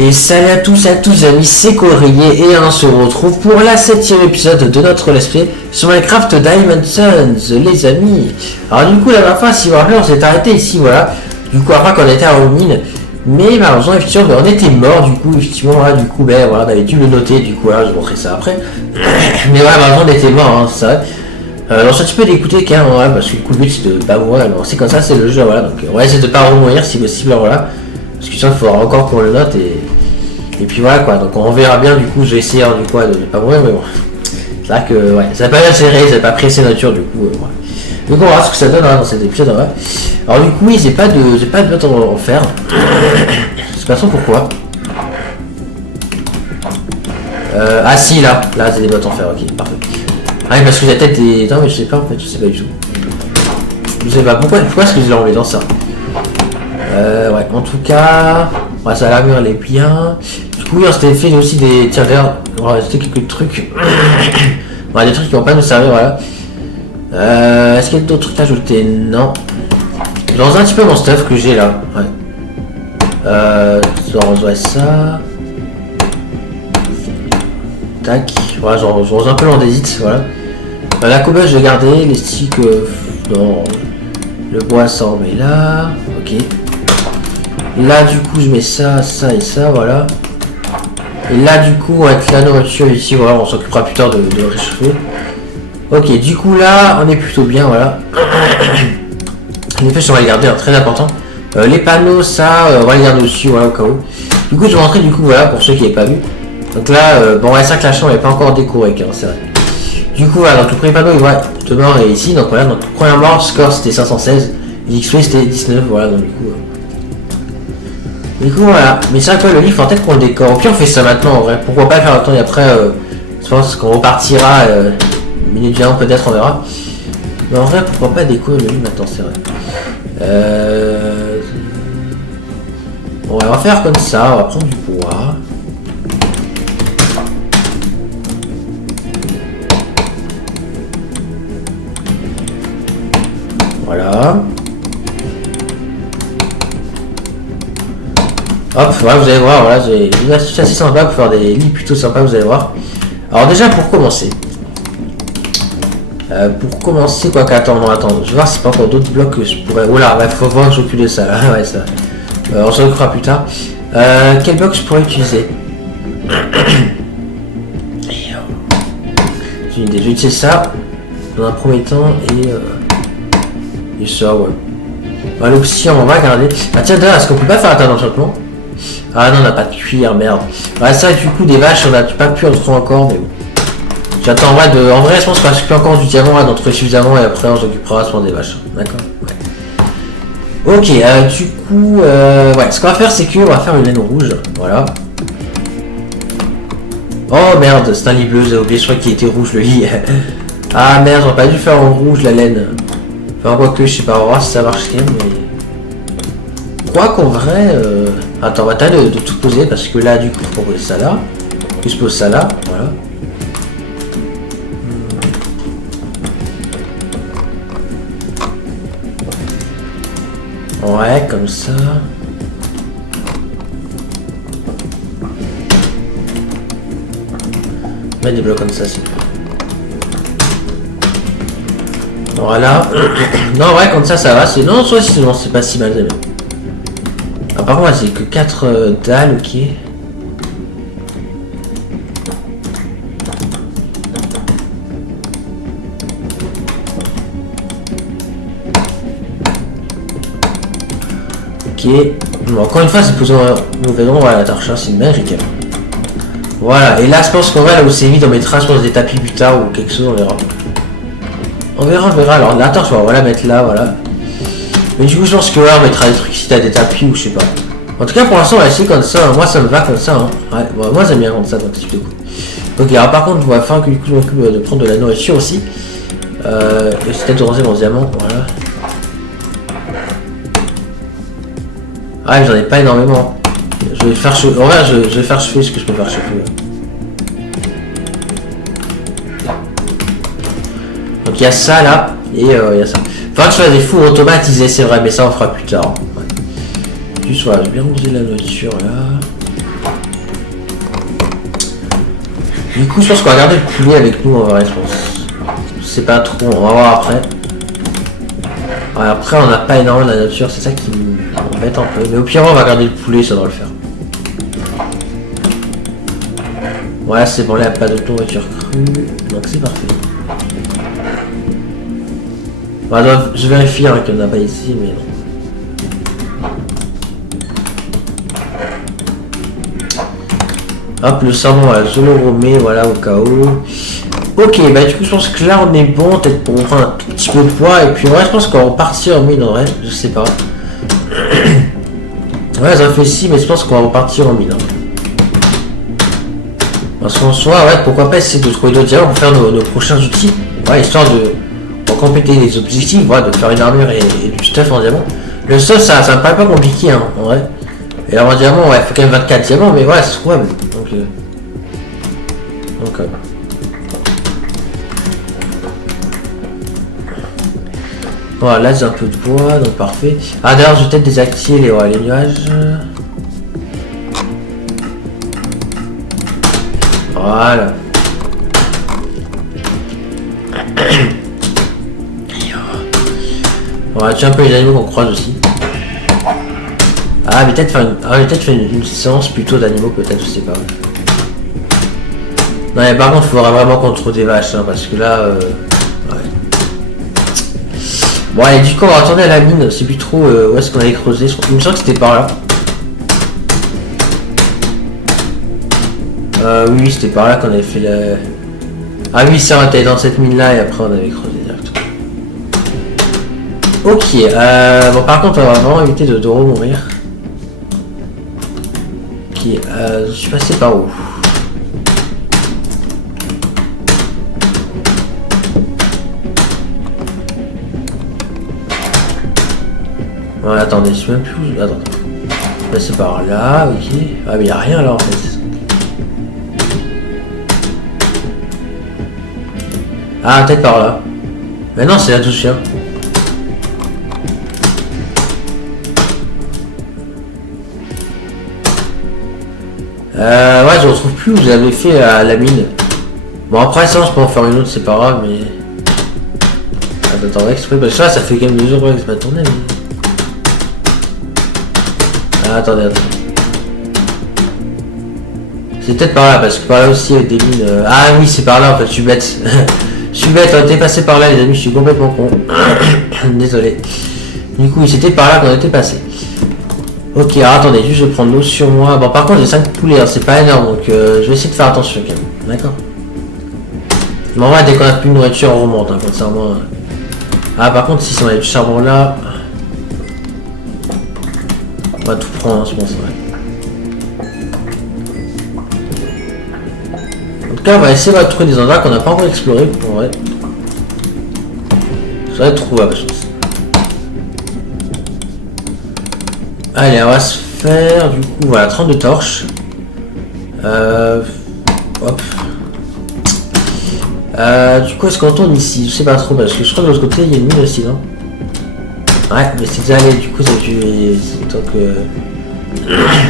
Et salut à tous amis, c'est Courrier et on se retrouve pour la 7ème épisode de notre let's play sur Minecraft Diamond Sons, les amis. Alors du coup la dernière fois, si vous vous rappelez, on s'est arrêté ici, voilà. Du coup après qu'on était à Romine, mais malheureusement effectivement on était mort, du coup effectivement voilà, du coup ben voilà, on avait dû le noter, du coup voilà, je vous montrerai ça après. Mais voilà, malheureusement on était mort, hein, c'est vrai. Alors c'est un petit peu d'écouter quand même, voilà, parce que du coup le but c'est de pas mourir, alors c'est comme ça, c'est le jeu, voilà, donc on va essayer de pas remourir si possible, voilà. Parce que ça il faudra encore qu'on le note et puis voilà quoi, donc on verra bien, du coup je vais essayer hein, du coup de ne pas mourir, mais bon. C'est vrai que ouais, ça n'a pas bien serré, ça n'a pas pris assez nature du coup, voilà. Donc on verra ce que ça donne hein, dans cet épisode, ouais. Alors du coup oui, j'ai pas de note en fer. Je sais pas trop pourquoi. Ah si là c'est des bottes en fer, ok, parfait. Ah oui, parce que la tête est... Non mais je sais pas en fait, je sais pas du tout. Je sais pas pourquoi est-ce que je l'ai enlevé dans ça. Ouais, en tout cas... Ouais, ça l'armure elle est bien. Du coup, on s'était fait aussi des... Tiens d'ailleurs, on va rajouter quelques trucs. Ouais, des trucs qui vont pas nous servir, voilà. Est-ce qu'il y a d'autres trucs à ajouter? Non. Dans un petit peu mon stuff que j'ai là. Ouais. On doit ça. Tac. Voilà, genre un peu l'endésite, voilà. La cobble je vais garder, les sticks non, le bois ça on met là, ok. Là du coup je mets ça, ça et ça, voilà. Et là du coup avec la nourriture ici, voilà, on s'occupera plus tard de réchauffer. Ok, du coup là on est plutôt bien, voilà. Les pêches on va les garder, hein, très important. Les panneaux ça, on va les garder aussi, voilà au cas où. Du coup je vais rentrer du coup, voilà, pour ceux qui n'avaient pas vu. Donc là, bon ouais, ça que la chambre n'est pas encore décorée, hein, c'est vrai. Du coup, voilà, notre premier panneau, il va de mort est ici. Donc voilà, notre première mort, score c'était 516. l'XP c'était 19, voilà, donc du coup. Du coup, voilà. Mais c'est vrai que le livre, faut peut-être qu'on le décore. Au pire, on fait ça maintenant, en vrai. Pourquoi pas faire un temps et après, je pense qu'on repartira. Minute 20, peut-être, on verra. Mais en vrai, pourquoi pas décorer le livre maintenant, c'est vrai. Bon, on va faire comme ça, on va prendre du bois. Voilà. Hop, voilà, vous allez voir, voilà, j'ai une astuce assez sympa pour faire des lits plutôt sympas, vous allez voir. Alors déjà, pour commencer. Quoi qu'attendre, je vais voir si pas encore d'autres blocs que je pourrais... Oh là, il faut voir que j'occupe de ça, là, ouais, ça. On s'en occupera plus tard. Quel bloc je pourrais utiliser? J'ai une idée, je vais utiliser ça dans un premier temps et ça, ouais. Bah, l'option, on va garder. Ah, tiens, d'ailleurs, est-ce qu'on peut pas faire un enchantement? Ah non, on n'a pas de cuir, merde. Ouais, ça, du coup, des vaches, on n'a pas pu en trouver encore, mais bon. J'attends, ouais, en vrai, je pense qu'on a encore du diamant, là, d'en trouver suffisamment, et après, on s'occupera à des vaches. D'accord, ouais. Ok, du coup, ouais, ce qu'on va faire, c'est qu'on va faire une laine rouge, voilà. Oh merde, c'est un lit bleu, j'ai oublié, je crois qu'il était rouge, le lit. Ah merde, j'aurais pas dû faire en rouge la laine. Enfin, quoi que, je sais pas, on va voir si ça marche bien, mais... Quoi qu'en vrai... Attends, on va t'aller de tout poser, parce que là, du coup, faut poser ça là. Puis je pose ça là, voilà. Ouais, comme ça. Mettre des blocs comme ça, c'est bien. Voilà. Non, ouais, comme ça va. Non, soit sinon, c'est pas si mal, c'est bien. Ah, par contre, c'est que 4 dalles, ok. Ok. Bon, encore une fois, c'est posé en mauvais endroit à la torche, c'est magique. Voilà, et là, je pense qu'en vrai, là où c'est vide, on mettra, je pense, des tapis plus tard ou quelque chose, on verra. On verra. Alors, la torche, on va la mettre là, voilà. Mais du coup, je pense que là, on mettra des trucs si t'as des tapis ou je sais pas. En tout cas, pour l'instant, on va essayer comme ça. Moi, ça me va comme ça. Hein. Ouais, bon, moi, j'aime bien comme ça dans ce type de coup. Ok, alors par contre, on va faire que du coup, je m'occupe de prendre de la nourriture aussi. Et c'est peut-être de ranger mon diamant, voilà. Ah, j'en ai pas énormément. Je vais faire chauffer. En vrai, je vais faire chauffer ce que je peux faire chauffer. Donc il y a ça là, et il y a ça. Faudra que je fasse des fours automatisés, c'est vrai, mais ça on fera plus tard. Ouais. Juste voilà, j'ai bien rangé la nourriture là. Du coup, je pense qu'on va garder le poulet avec nous en vrai, je pense. C'est pas trop, on va voir après. Ouais, après, on n'a pas énormément de la nature, c'est ça qui m'embête un peu. Mais au pire, on va garder le poulet, ça devrait le faire. Ouais, c'est bon, là, il n'y a pas de nourriture crue, donc c'est parfait. Bah, je vérifie hein, qu'il n'y en a pas ici, mais non. Hop, le savon, voilà, je le remets, voilà, au cas où. Ok, bah du coup, je pense que là, on est bon, peut-être pour prendre un tout petit peu de poids, et puis ouais, je pense qu'on va repartir en mine, en vrai, je sais pas. Ouais, ça fait 6, mais je pense qu'on va repartir en mine. Hein. Parce qu'en soi, ouais, pourquoi pas essayer de trouver d'autres diamants pour faire nos prochains outils. Ouais, histoire de pour compléter les objectifs, voilà, de faire une armure et du stuff en diamant. Le stuff, ça me paraît pas compliqué, hein, en vrai. Et alors en diamant, ouais, il faut quand même 24 diamants, mais ouais, c'est trouvable. Donc voilà, là j'ai un peu de bois, donc parfait. Ah d'ailleurs, je vais peut-être désactiver les nuages. Voilà. On va tuer un peu les animaux qu'on croise aussi. Ah, mais peut-être faire une séance plutôt d'animaux, peut-être, je sais pas. Non, mais par contre, il faudra vraiment qu'on trouve des vaches, hein, parce que là, ouais. Bon, allez, du coup, on va retourner à la mine. C'est plus trop où est-ce qu'on allait creuser. Il me semble que c'était par là. Oui, c'était par là qu'on avait fait la... Ah oui, ça, on était dans cette mine-là et après on avait creusé directement. Ok, bon par contre, on va vraiment éviter de remourir. Ok, je suis passé par où? Ouais, attendez, je suis même plus où... Attends. Je suis passé par là, ok. Ah mais y'a rien là en fait. Ah, peut-être par là. Mais non, c'est là tout chien. Ouais, je retrouve plus où j'avais fait à la mine. Bon, après ça, je peux en faire une autre, c'est pas grave, mais... Attends, exprès, parce que là, ça fait quand même 2 jours que je vais tourner, mais... Ah, attendez. C'est peut-être par là, parce que par là aussi, il y a des mines... Ah oui, c'est par là, en fait, je suis bête. Je suis bête, on était passé par là les amis, je suis complètement con. Désolé. Du coup, c'était par là qu'on était passé. Ok, alors attendez, juste je vais prendre l'eau sur moi. Bon, par contre, j'ai 5 poulets, hein, c'est pas énorme, donc je vais essayer de faire attention quand même. D'accord. Mais en vrai, dès qu'on a plus de nourriture, on remonte, hein, comme ça, moi. Ah, par contre, si on a du charbon là. On va tout prendre, hein, je pense, ouais. En tout cas, on va essayer de trouver des endroits qu'on n'a pas encore explorés pour vrai. Ça va être trouvable, je pense. Allez, on va se faire du coup, voilà, 32 torches. Hop. Du coup, est-ce qu'on tourne ici? Je sais pas trop, parce que je crois que de l'autre côté, il y a une mine aussi, non? Ouais, mais c'est déjà allé, du coup, ça a dû... Donc,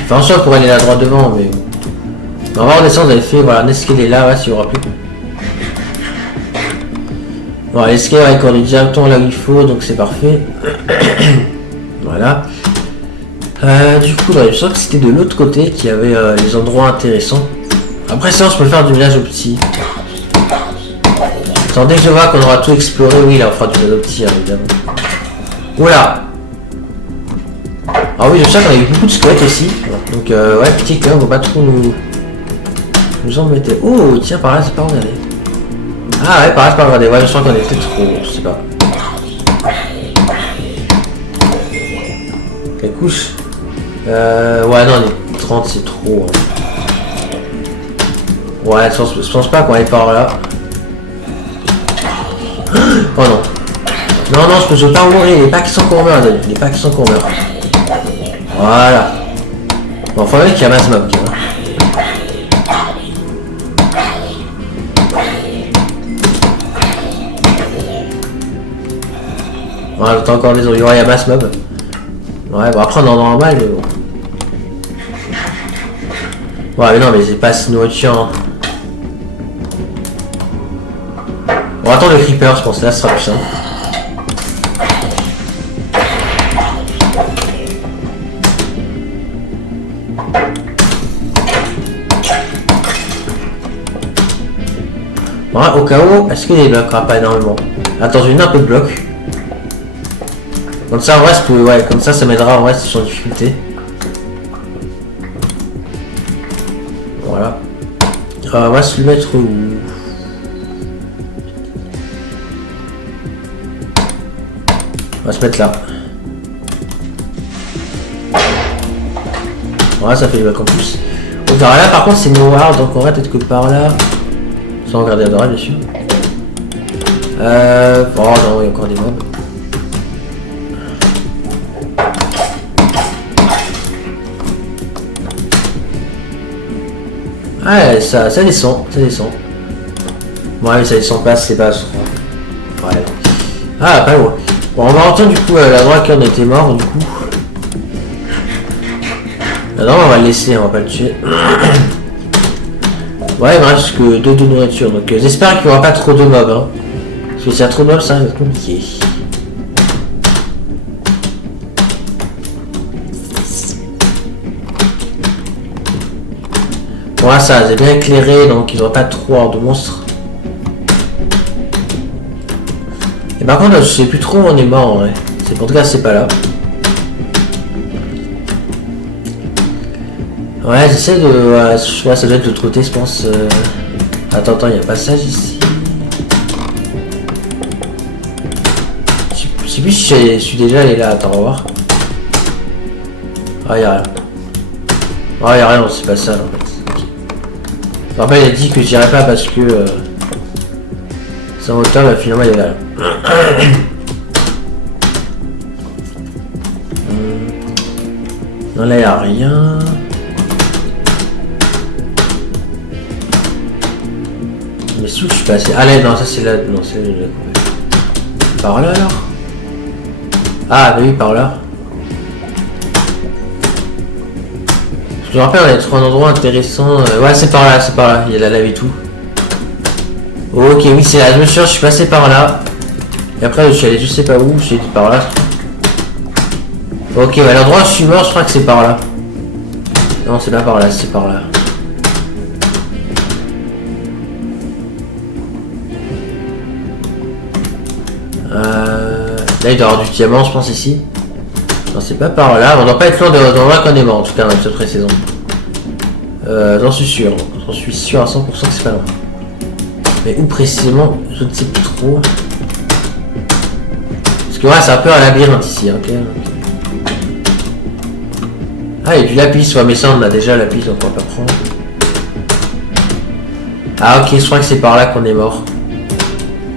enfin, en soi, pour aller là droit devant, mais... On va voir descendre, vous avez fait, voilà, un escalier là, ouais, s'il n'y aura plus. Bon, l'escalier va accorder directement là où il faut, donc c'est parfait. Voilà. Du coup, je sens que c'était de l'autre côté qu'il y avait les endroits intéressants. Après ça, je peux faire du village au petit. Attendez que je vois qu'on aura tout exploré, oui, là, on fera du village au petit, hein, évidemment. Oula! Ah oui, je sais qu'on a eu beaucoup de squelettes aussi. Donc, ouais, petit cœur, on va pas trop nous embêter. Oh, tiens, par là, c'est pas regardé. Ah ouais, par là, c'est pas regardé. Ouais, je sens qu'on est peut-être trop, je sais pas. Quelle couche? Ouais, non, les 30, c'est trop. Hein. Ouais, je pense pas qu'on aille par là. Oh non. Non, non, je peux pas mourir. Les packs sont qu'on meurt, les packs sont qu'on meurt. Voilà. Bon, faut même qu'il ramasse ma bouquin. Voilà, j'entends encore les autres. Il y a masse mob. Ouais, bon, après on est en normal, mais bon. Ouais, mais non, mais c'est pas si nourriture. Hein. On va attendre le creeper, je pense, là ce sera plus simple. Bon, au cas où, est-ce qu'il y a des blocs? Ah, pas énormément. Attends, je vais donner un peu de blocs. Comme ça, en vrai, ouais, comme ça m'aidera en vrai si je suis en difficulté. Voilà. On va se le mettre où? On va se mettre là. Voilà, ça fait le bloc en plus. Donc alors là, par contre, c'est noir, donc on va peut-être que par là. Sans regarder à droite, bien sûr. Oh non, il y a encore des mobs. Ah, ça descend, ça descend. Bon, ouais, mais ça descend pas, c'est pas. Ouais. Ah, pas loin. Bon, on va entendre du coup la droite qui en était mort, du coup. Non, on va le laisser, on va pas le tuer. Ouais, il me reste que 2 de nourriture, donc j'espère qu'il n'y aura pas trop de mobs. Hein. Parce que s'il y a trop de mobs, ça va être compliqué. Bon, là, ça, c'est bien éclairé, donc il n'y aura pas trop de monstres. Et par contre, je sais plus trop où on est mort en vrai. En tout cas, c'est pas là. Ouais, j'essaie de... Ouais, ça doit être de l'autre côté, je pense. Attends, il y a un passage ici. Je sais plus si je suis déjà allé là. Attends, on va voir. Ah, il y a rien. Ah, il y a rien, c'est pas ça, en fait. Okay. Après, il a dit que j'irais pas parce que... sans moteur, bah, finalement, il y avait rien. Non, là, il n'y a rien. Mais si je suis passé. Ah là, non, ça c'est là. Non, c'est là. Par là alors? Ah, bah oui, par là. Je me rappelle, on est sur un endroit intéressant. Ouais, c'est par là, c'est par là. Il y a la lave et tout. Ok, oui, c'est là. Je me suis passé par là. Et après, je suis allé, je sais pas où. Je suis allé par là. Ok, ouais, l'endroit où je suis mort, je crois que c'est par là. Non, c'est pas par là, c'est par là. Là, il doit y avoir du diamant, je pense, ici. Non, c'est pas par là. On doit pas être loin de l'endroit qu'on est mort, en tout cas, dans cette pré-saison. J'en suis sûr. J'en suis sûr à 100% que c'est pas loin. Mais où précisément, je ne sais plus trop. Parce que ouais, c'est un peu un labyrinthe ici, ok. Ah, il y a du lapis, ouais, mais ça, on a déjà lapis, donc on va pas prendre. Ah, ok, je crois que c'est par là qu'on est mort.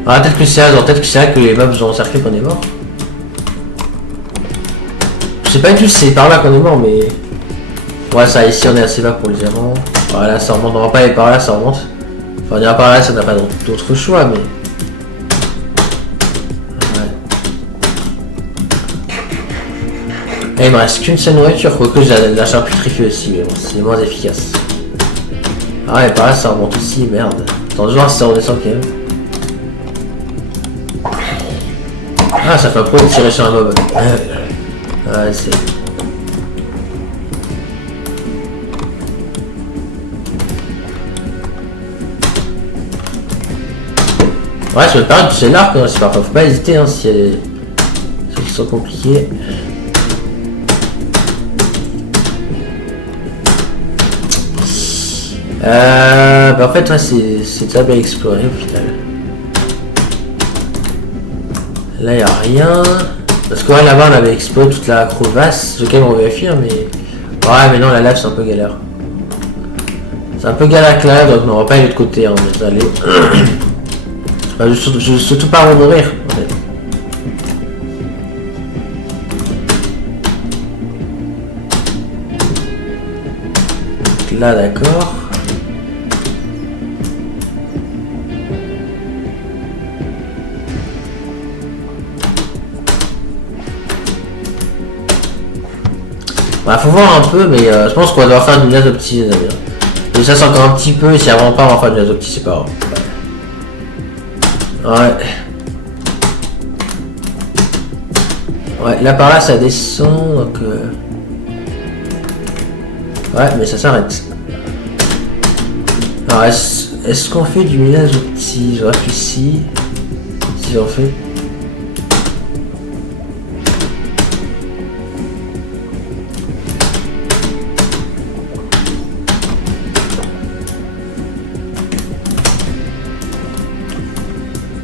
Ah, peut-être que c'est là que les mobs ont encerclé qu'on est mort. Je sais pas du tout si c'est par là qu'on est mort, mais... Ouais, ça, ici, on est assez bas pour les diamants. Voilà, ça remonte, on va pas aller par là, ça remonte. Enfin, on ira par là, ça n'a pas d'autre choix, mais... Ouais. Et il me reste qu'une seule nourriture, quoique j'ai la charcuterie aussi, mais bon, c'est moins efficace. Ah ouais, par là, ça remonte aussi, merde. Attends, je vois si ça redescend quand même. Ah, ça fait un problème de tirer sur un mob. Ouais, c'est... Ouais, je me permets de toucher l'arc, hein, c'est parfois. Faut pas hésiter hein, si il y a des trucs qui sont compliqués. Bah en fait, ouais, c'est déjà bien exploré au final. Là, il n'y a rien. Parce que ouais, là-bas, on avait exploré toute la crevasse. Lequel on va vérifier, mais... Ouais, mais non, la lave, c'est un peu galère. C'est un peu galère avec la lave, donc on va pas aller de l'autre côté, hein, on va aller... je veux surtout pas remourir, en fait. Donc là, d'accord. Bah, faut voir un peu, mais je pense qu'on va devoir faire une adoptie, les amis. Et ça, c'est encore un petit peu, et si avant pas, on va faire une adoptie, c'est pas grave. Ouais. Ouais, là par là ça descend, donc... Ouais, mais ça s'arrête. Alors, est-ce qu'on fait du minage au petit? Je réfléchis. Si j'en fais.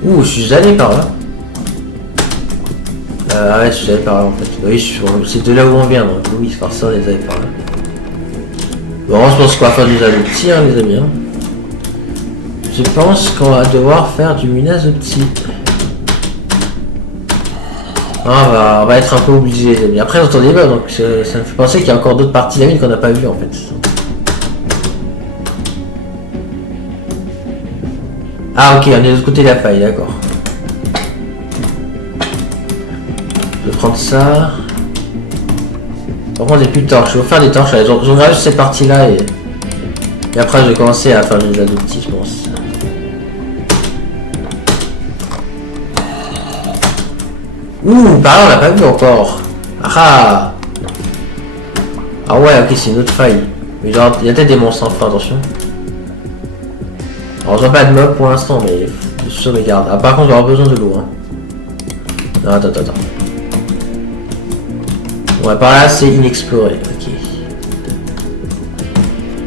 Ouh, je suis allé par là. Ouais, je suis allé par là en fait. Oui, c'est de là où on vient, donc oui, forcément, on est allé par là. Bon, je pense qu'on va faire des adoptis, hein, les amis. Hein. Je pense qu'on va devoir faire du minage de petit. Ah, on va être un peu obligé, les amis. Après, j'entends des bugs, donc ça me fait penser qu'il y a encore d'autres parties de la mine qu'on n'a pas vues en fait. Ah, ok, on est de l'autre côté de la faille, d'accord. Je vais prendre ça. Par contre, j'ai plus de torches. Je vais faire des torches. J'en grave juste cette partie-là et après, je vais commencer à faire des adoptis, je pense. Ouh, par là, on l'a pas vu encore. Ah ah ouais, ok, c'est une autre faille. Mais genre, il y a peut-être des monstres en fin, attention. Alors, j'en ai pas de mob pour l'instant, mais je suis sur mes gardes. Ah, par contre, on va avoir besoin de l'eau. Hein. Non, attends. Ouais, par là, c'est inexploré. Ok.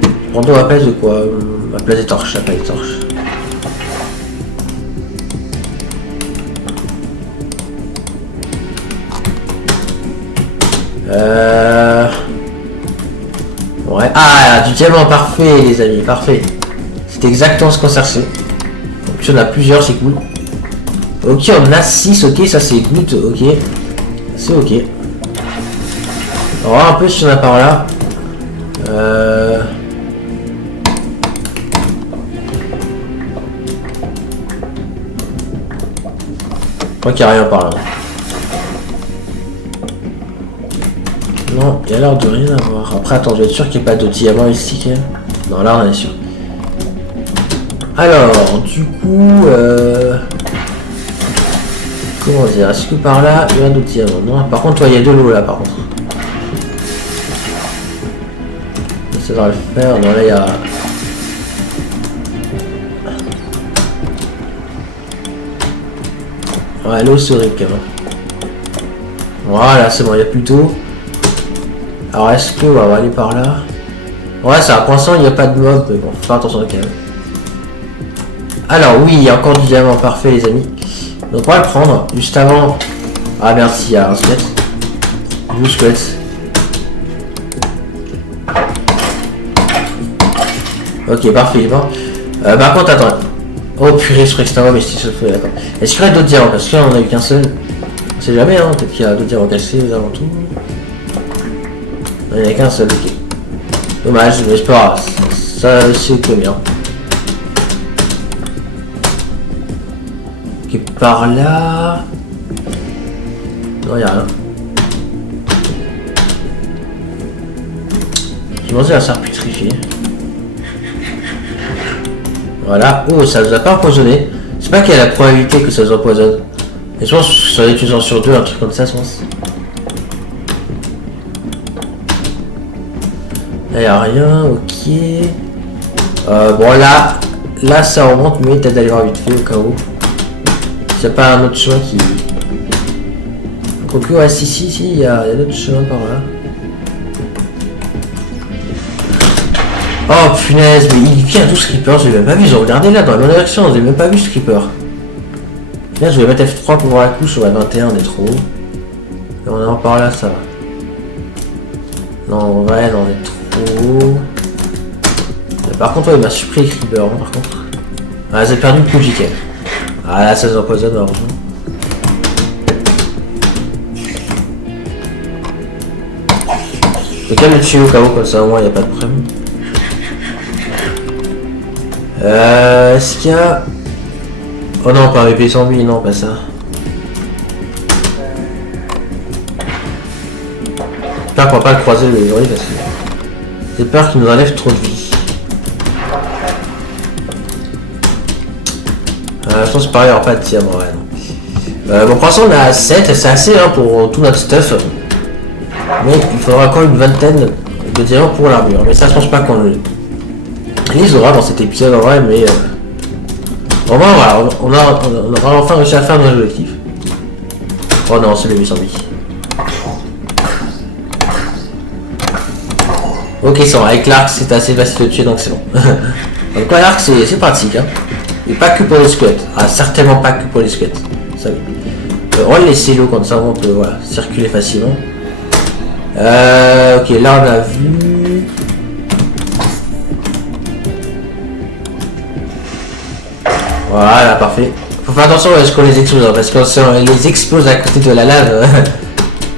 Je prends à place de quoi? À place des torches, à place des torches. Ouais. Ah, du diamant, parfait, les amis, parfait. C'est exactement ce qu'on cherchait. Donc, si on a plusieurs, c'est cool. Ok, on a 6, ok, ça c'est good, ok. C'est ok. On va voir un peu si on a par là. Je crois qu'il n'y a rien par là. Non, il y a l'air de rien avoir. Après, attends, je vais être sûr qu'il n'y a pas de diamant ici quand même. Non, là on est sûr. Alors, du coup, comment dire, est-ce que par là, il y a d'autres diamants? Non, par contre, il y a de l'eau là, par contre. Ça devrait le faire. Non, là, il y a... Ouais, l'eau, c'est horrible quand même. Voilà, c'est bon, il n'y a plus d'eau. Alors, est-ce que... Ouais, on va aller par là. Ouais, ça, pour l'instant, il n'y a pas de mob, mais bon, faut faire attention quand même. Alors, oui, il y a encore du diamant, parfait, les amis. Donc, on va le prendre, juste avant... Ah, merci, il y a un squelette. Blue squelette. Ok, parfait, bon. Par contre, attends. Oh, purée, je crois que c'était un mob, mais je suis d'accord. Est-ce qu'il y aurait d'autres diamants? Parce que là, on a eu qu'un seul. On sait jamais, hein, peut-être qu'il y a d'autres diamants cachés aux alentours. Il n'y en a qu'un seul, ok. Dommage, mais c'est pas grave. Ça, c'est que bien. Ok, par là... Non, il n'y a rien. J'ai mangé la serre putrifiée. Voilà. Oh, ça nous a pas empoisonné. Je sais pas quelle est la probabilité que ça nous empoisonne. Et je pense que ça va être une chance sur deux, un truc comme ça, je pense. Là, y a rien, ok. Bon, là, ça remonte, mais peut-être d'aller voir vite fait au cas où. S'il n'y a pas un autre chemin qui... Quoique, ouais, si, il y a d'autres chemins par là. Oh punaise, mais il vient tout ce creeper, je l'ai même pas vu, j'ai regardé là dans la direction, j'ai même pas vu ce creeper. Là, je vais mettre F3 pour voir la couche, ouais, 21, on est trop haut. Et on est en par là, ça va. Non, ouais, non, on est trop haut. Mais par contre, ouais, il m'a supprimé creeper, hein, par contre. Ah, j'ai perdu le coup de JK. Ah là, ça nous empoisonne, heureusement. Je vais quand même le tuer au cas où, comme ça au moins il n'y a pas de problème. Est-ce qu'il y a... Oh non, pas avec les zombies, non, pas ça. J'espère qu'on va pas le croiser le gorille parce que j'ai peur qu'il nous enlève trop de vie. je pense pareil, il n'y aura pas de diamant, ouais, non. Bon, pour l'instant, on a 7, c'est assez hein, pour tout notre stuff. Mais il faudra encore une vingtaine de diamants pour l'armure. Mais ça, je pense pas qu'on les aura dans cet épisode en vrai, mais... Bon, ben, voilà, on aura enfin réussi à faire nos objectifs. Oh non, c'est le 800 billes. Ok, ça va, avec l'arc, c'est assez facile de tuer, donc c'est bon. Donc l'arc, c'est pratique, hein. Et pas que pour les squelettes. Ah, certainement pas que pour les squelettes. Ça oui. On va le laisser l'eau comme ça, on peut voilà, circuler facilement. Ok, là on a vu. Voilà, parfait. Faut faire attention à ce qu'on les explose, hein, parce qu'on les explose à côté de la lave.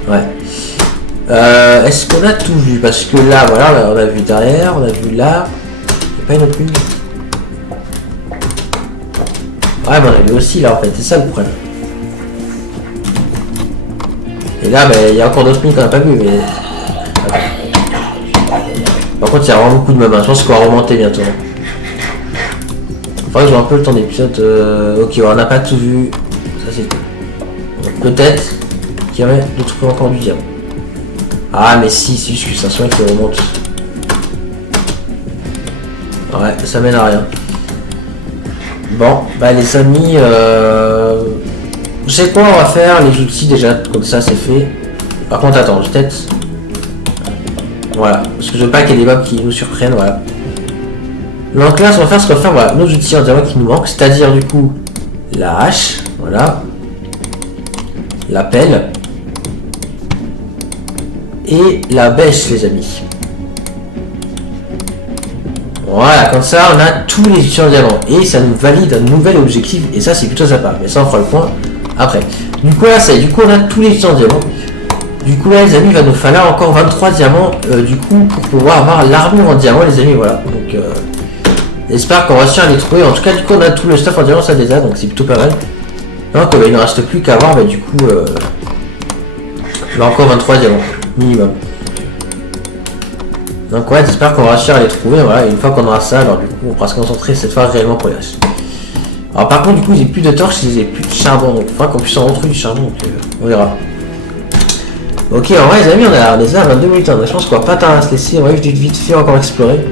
Ouais. Est-ce qu'on a tout vu? Parce que là, voilà, on a vu derrière, on a vu là. Il n'y a pas une autre mine. Ouais, mais on a vu aussi là, en fait, c'est ça le problème. Et là, bah, il y a encore d'autres mines qu'on n'a pas vu, mais... Par contre, il y a vraiment beaucoup de meubles, hein. Je pense qu'on va remonter bientôt. Faudrait que je vois un peu le temps d'épisode. Ok, on n'a pas tout vu. Ça, c'est cool. Peut-être qu'il y aurait d'autres trucs encore du diamant. Ah, mais si, c'est juste que ça soit qui remonte. Ouais, ça mène à rien. Bon, bah les amis, je sais quoi on va faire, les outils déjà, comme ça c'est fait. Par contre, attends, peut-être... Voilà, parce que je veux pas qu'il y ait des mobs qui nous surprennent, voilà. Donc là, ce qu'on va faire, c'est qu'on va faire voilà, nos outils en diamant qui nous manquent, c'est-à-dire du coup, la hache, voilà. La pelle. Et la bêche, les amis. Voilà, comme ça, on a tous les outils en diamant. Et ça nous valide un nouvel objectif. Et ça, c'est plutôt sympa. Mais ça, on fera le point après. Du coup, là, c'est. Du coup, on a tous les outils en diamant. Du coup, là, les amis, il va nous falloir encore 23 diamants. Du coup, pour pouvoir avoir l'armure en diamant, les amis. Voilà. Donc, j'espère qu'on va réussir à les trouver. En tout cas, du coup, on a tout le stuff en diamant, ça déjà. Donc, c'est plutôt pas mal. Donc, il ne reste plus qu'à avoir, bah, du coup, il y a encore 23 diamants. Minimum. Donc ouais, j'espère qu'on va réussir à les trouver, voilà, et une fois qu'on aura ça, alors du coup on pourra se concentrer cette fois réellement pour les haches. Alors par contre du coup j'ai plus de torches, j'ai plus de charbon, donc il faudra qu'on puisse en retrouver du charbon, donc on verra. Ok, en vrai les amis, on est à 22 minutes, hein, je pense qu'on va pas tarder à se laisser, on va vite fait encore explorer.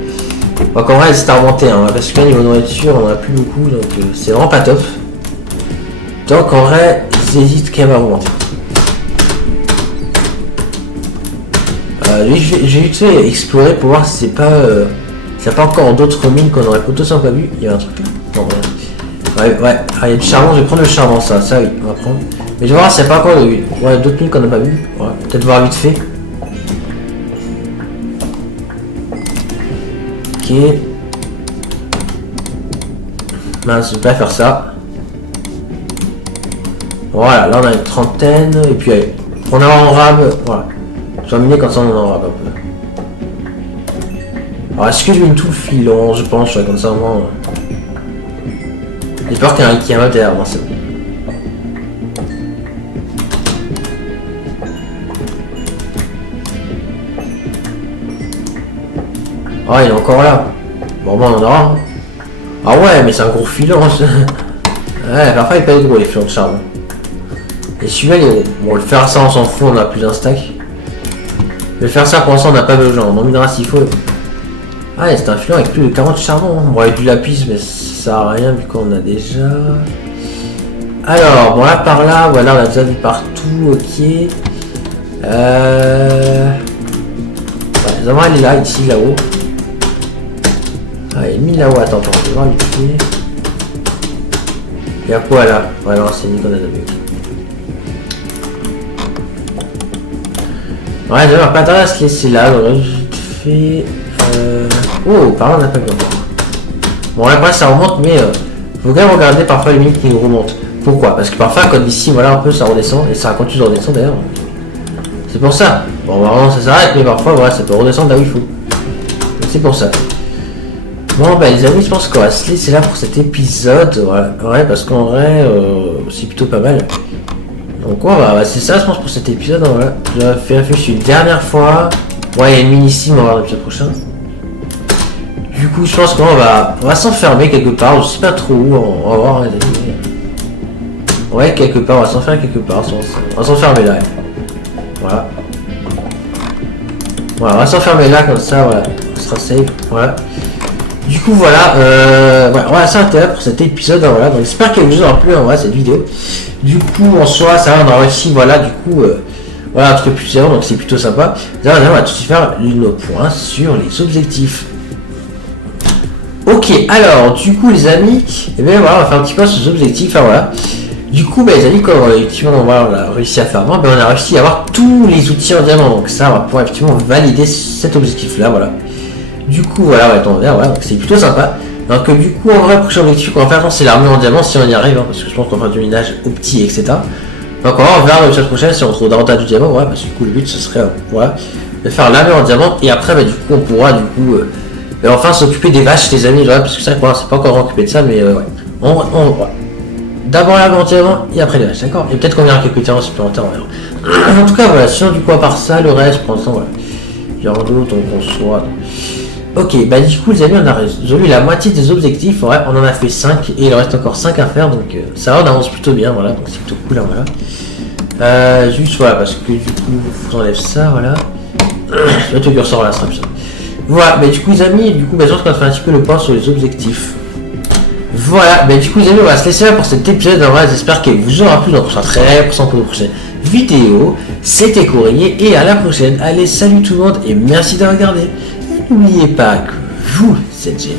Donc en vrai c'est à remonter, hein, parce que là niveau nourriture on en a plus beaucoup, donc c'est vraiment pas top. Donc en vrai, j'hésite quand même à remonter. Je vais vite fait explorer pour voir si c'est pas s'il n'y a pas encore d'autres mines qu'on aurait potentiellement pas vu. Il y a un truc là. Non, ouais. Ah, il y a du charbon, je vais prendre le charbon, ça oui, on va prendre. Mais je vais voir s'il n'y a pas encore d'autres mines qu'on n'a pas vu. Ouais, peut-être voir vite fait. Ok. Mince, je vais pas faire ça. Voilà, là on a une trentaine, et puis allez, on a en rab, voilà. Je vais miner quand ça on en rab un peu. Alors est-ce que je mine tout le filon, je pense, comme ça au moins... J'ai peur qu'il y ait un mode derrière moi, c'est bon. Ah, il est encore là. Bon, on en aura. Hein. Ah ouais, mais c'est un gros filon. Ouais, parfois il peut être gros les filons de charbon. Et celui-là, il est gros. Bon, le faire ça, on s'en fout, on a plus d'un stack. Je vais faire ça pour l'instant, on n'a pas besoin. On en minera s'il faut. Ah, c'est un filon avec plus de 40 charbon. Hein. Bon, avec du lapis, mais ça sert à rien vu qu'on a déjà. Alors, bon, là par là, voilà, on a déjà vu partout. Ok. Ouais, vraiment, elle est là, ici, là-haut. Ah, elle est mise là-haut. Attends, on va voir vite fait. Il y a quoi là? Ouais, non, c'est une qu'on a déjà vu. Ouais, j'avais pas tendance à se laisser là, donc vite fait. Oh, par là on n'a pas vu encore. Bon, là, après ça remonte, mais faut quand même regarder parfois les mines qui nous remontent. Pourquoi? Parce que parfois, comme ici, voilà, un peu ça redescend, et ça continue de redescendre d'ailleurs. C'est pour ça. Bon, vraiment, ça s'arrête, mais parfois, voilà, ça peut redescendre là où il faut. C'est pour ça. Bon, bah, les amis, je pense qu'on va se laisser là pour cet épisode. Voilà. Ouais, parce qu'en vrai, c'est plutôt pas mal. Donc ouais, bah, c'est ça je pense pour cet épisode, hein, voilà. Je vais faire réfléchir une dernière fois. Ouais, il y a une mine ici, mais on va voir l'épisode prochain. Du coup, je pense qu'on va s'enfermer quelque part, je sais pas trop où, on va voir les amis. Ouais, quelque part, on va s'enfermer quelque part. On va s'enfermer là. Voilà. Voilà, on va s'enfermer là comme ça, voilà. On sera safe, voilà. Du coup, voilà, voilà, ça c'était là pour cet épisode, hein, voilà. Donc j'espère qu'il vous aura plu, en vrai, cette vidéo. Du coup, en soi, ça va, on a réussi, voilà, du coup, voilà, un truc plus zéro, donc c'est plutôt sympa. Là, on va tout de suite faire nos points sur les objectifs. Ok, alors, du coup, les amis, et bien voilà, on va faire un petit peu sur les objectifs, hein, voilà. Du coup, les amis, comme effectivement, on a réussi à faire avant, on a réussi à avoir tous les outils en diamant. Donc ça, on va pouvoir effectivement valider cet objectif-là, voilà. Du coup, voilà, on va être en vert, voilà, donc c'est plutôt sympa. Donc du coup, en vrai, le prochain objectif qu'on va faire, c'est l'armure en diamant, si on y arrive, hein, parce que je pense qu'on va faire du minage au petit, etc. Donc on verra la prochaine si on trouve davantage du diamant, ouais, parce que du coup, le but, ce serait, voilà, de faire l'armure en diamant, et après, du coup, on pourra, du coup, enfin s'occuper des vaches, les amis, voilà, parce que ça, voilà, c'est pas encore occupé de ça, mais ouais, voilà. D'abord l'armure en diamant, et après les vaches, d'accord. Et peut-être qu'on verra quelques terrains supplémentaires, on verra. En tout cas, voilà, sinon, du coup, à part ça, le reste, pour l'instant, voilà. Il y a rien d'autre, donc on soit... Ok, du coup les amis, on a résolu la moitié des objectifs, ouais, on en a fait 5 et il reste encore 5 à faire, donc ça va, on avance plutôt bien, voilà, donc c'est plutôt cool, hein, voilà. Juste voilà, parce que du coup, faut enlève ça, voilà. Le truc ressort là, ça sera plus ça. Voilà, du coup les amis, du coup, je pense qu'on va faire un petit peu le point sur les objectifs. Voilà, du coup les amis, on va se laisser là pour cet épisode, en vrai, j'espère qu'il vous aura plu, donc on sera très prochain pour la prochaine vidéo. C'était Courrier et à la prochaine. Allez, salut tout le monde et merci d'avoir regardé. N'oubliez pas que vous êtes génial.